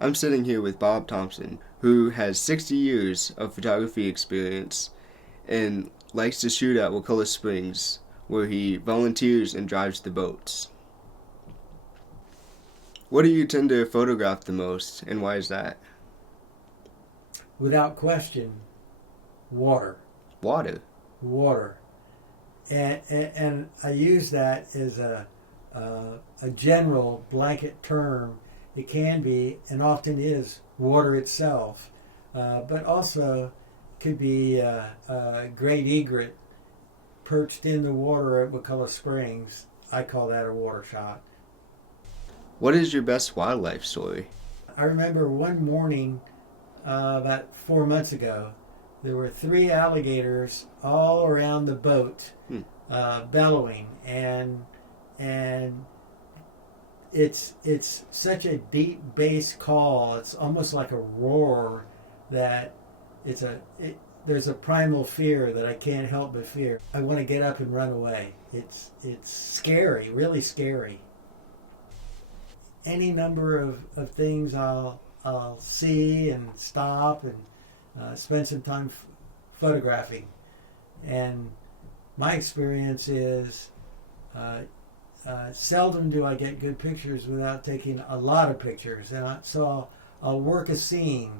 I'm sitting here with Bob Thompson, who has 60 years of photography experience and likes to shoot at Wakulla Springs, where he volunteers and drives the boats. What do you tend to photograph the most, and why is that? Without question, water. Water. Water. And I use that as a general blanket term. It can be, and often is, water itself, but also could be a great egret perched in the water at Wakulla Springs. I call that a water shot. What is your best wildlife story? I remember one morning about 4 months ago, there were three alligators all around the boat, bellowing, and it's such a deep bass call. It's almost like a roar that there's a primal fear that I can't help but fear. I want to get up and run away. It's scary, really scary. Any number of things I'll see and stop and spend some time photographing. And my experience is seldom do I get good pictures without taking a lot of pictures. And so I'll work a scene,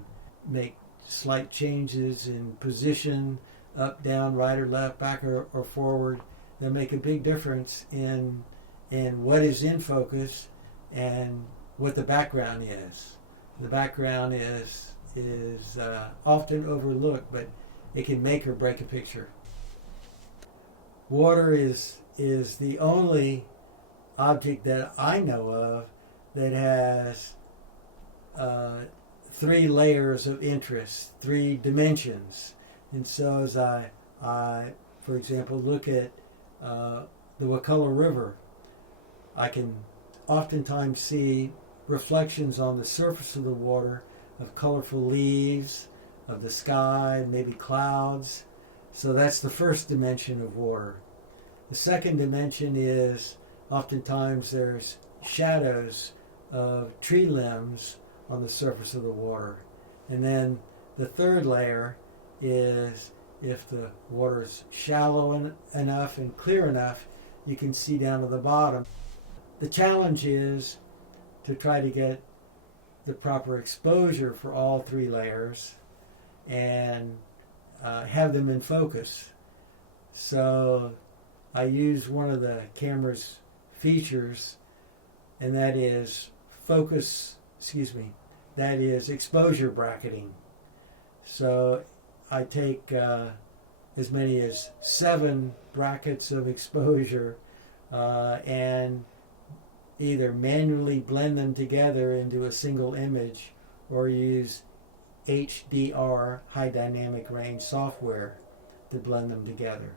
make slight changes in position, up, down, right or left, back or forward. They'll make a big difference in what is in focus and what the background is. The background is often overlooked, but it can make or break a picture. Water is the only object that I know of that has three layers of interest, three dimensions. And so as I for example, look at the Wakulla River, I can oftentimes see reflections on the surface of the water of colorful leaves, of the sky, maybe clouds. So that's the first dimension of water. The second dimension is oftentimes there's shadows of tree limbs on the surface of the water. And then the third layer is if the water is shallow enough and clear enough, you can see down to the bottom. The challenge is to try to get the proper exposure for all three layers and have them in focus. So I use one of the camera's features, and that is exposure bracketing. So I take as many as 7 brackets of exposure and either manually blend them together into a single image or use HDR, high dynamic range software, to blend them together.